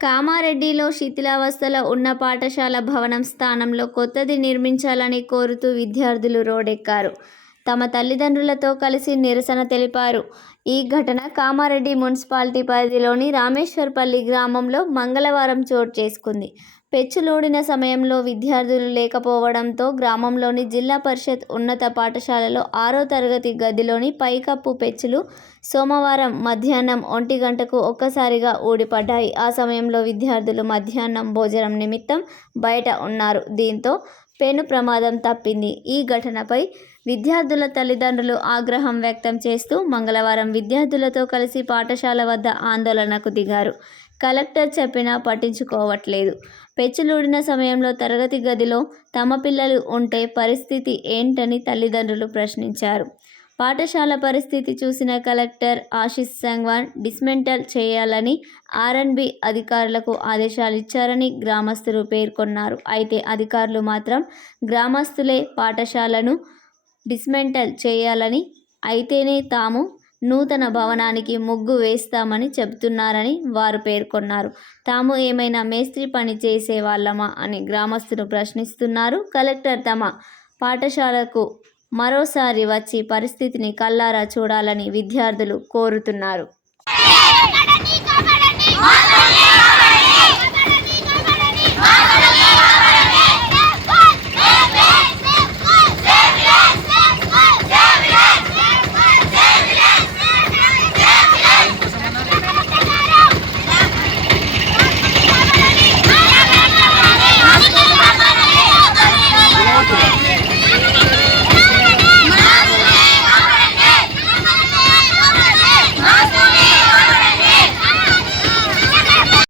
కామారెడ్డిలో శిథిలావస్థలో ఉన్న పాఠశాల భవనం స్థానంలో కొత్తది నిర్మించాలని కోరుతూ విద్యార్థులు రోడ్డెక్కారు తమ తల్లిదండ్రులతో కలిసి నిరసన తెలిపారు. ఈ ఘటన కామారెడ్డి మున్సిపాలిటీ పరిధిలోని రామేశ్వర్పల్లి గ్రామంలో మంగళవారం చోటు చేసుకుంది. పెచ్చులోడిన సమయంలో విద్యార్థులు లేకపోవడంతో గ్రామంలోని జిల్లా పరిషత్ ఉన్నత పాఠశాలలో ఆరో తరగతి గదిలోని పైకప్పు పెచ్చులు సోమవారం మధ్యాహ్నం ఒంటి గంటకు ఒక్కసారిగా ఊడిపడ్డాయి. ఆ సమయంలో విద్యార్థులు మధ్యాహ్నం భోజనం నిమిత్తం బయట ఉన్నారు. దీంతో పెను ప్రమాదం తప్పింది. ఈ ఘటనపై విద్యార్థుల తల్లిదండ్రులు ఆగ్రహం వ్యక్తం చేస్తూ మంగళవారం విద్యార్థులతో కలిసి పాఠశాల వద్ద ఆందోళనకు దిగారు. కలెక్టర్ చెప్పినా పట్టించుకోవట్లేదు. పెచ్చులూడిన సమయంలో తరగతి గదిలో తమ పిల్లలు ఉంటే పరిస్థితి ఏంటని తల్లిదండ్రులు ప్రశ్నించారు. పాఠశాల పరిస్థితి చూసిన కలెక్టర్ ఆశిష్ సంగ్వాన్ డిస్మెంటల్ చేయాలని ఆర్ఎన్బి అధికారులకు ఆదేశాలు ఇచ్చారని గ్రామస్తులు పేర్కొన్నారు. అయితే అధికారులు మాత్రం గ్రామస్తులే పాఠశాలను డిస్మెంటల్ చేయాలని అయితేనే తాము నూతన భవనానికి ముగ్గు వేస్తామని చెబుతున్నారని వారు పేర్కొన్నారు. తాము ఏమైనా మేస్త్రి పని చేసే వాళ్ళమా అని గ్రామస్తులు ప్రశ్నిస్తున్నారు. కలెక్టర్ తమ పాఠశాలకు మరోసారి వచ్చి పరిస్థితిని కల్లారా చూడాలని విద్యార్థులు కోరుతున్నారు.